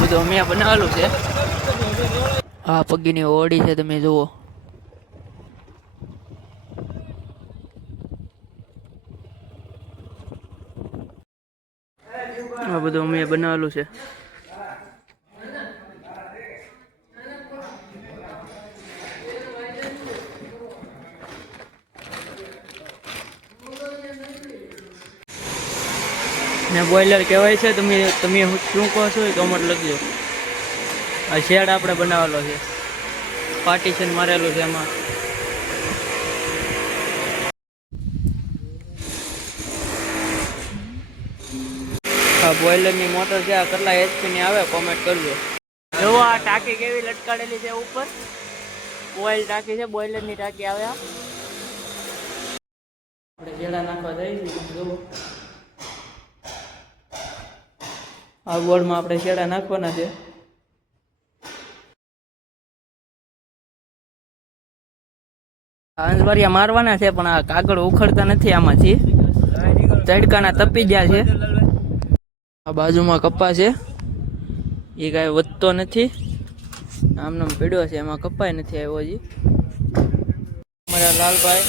બધું અમે બનાવેલું છે. આ પગીની ઓડી છે, તમે જુઓ. આ બધું અમે બનાવેલું છે. ને બોઇલર કહેવાય છે. તમે શું કહો છો એ કમેન્ટ લખજો. આ શેડ આપણે બનાવેલો છે, પાર્ટીશન મારેલું છે એમાં. આ બોઇલરની મોટર છે, આ કેટલા HP ની આવે કોમેન્ટ કરજો. જો આ ટાંકી કેવી લટકાડેલી છે ઉપર, ઓઇલ ટાંકી છે, બોઇલરની ટાંકી આવે. આપણે જેડા નાખવા જઈશું. જુઓ આ બોર્ડમાં આપણે શેડા નાખવાના છે. અંજવારિયા મારવાના છે, પણ આ કાગળ ઉખડતા નથી આમાંથી, તડકાના તપી ગયા છે. આ બાજુમાં કપ્પા છે, એ કાંઈ વધતો નથી, આમનો પીડ્યો છે, એમાં કપાય નથી આવ્યો હજી. અમારા લાલભાઈ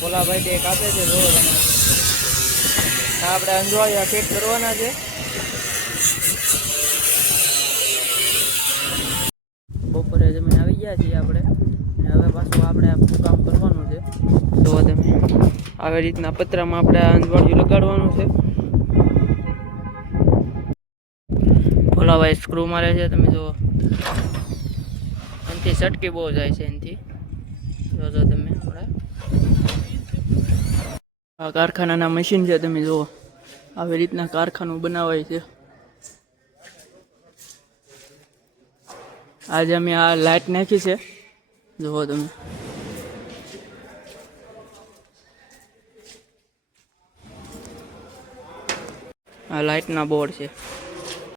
ભોલાભાઈ તે કાપે છે. જો આપણે અંજવારિયા ફિટ કરવાના છે. બપોરે જમીન આવી ગયા છીએ આપણે, હવે પાછું આપણે આપણું કામ કરવાનું છે. તો તમે આવી રીતના પતરામાં આપણે અંજવાળિયું લગાડવાનું છે. ભોલાભાઈ સ્ક્રૂ મારે છે, તમે જુઓ. એનાથી સટકી બહુ જાય છે, એનાથી જોજો તમે. આ કારખાનાના મશીન છે, તમે જુઓ. આવી રીતના કારખાનું બનાવાય છે. આજે અમે આ લાઇટ નાખી છે, જુઓ તમે. આ લાઇટના બોર્ડ છે.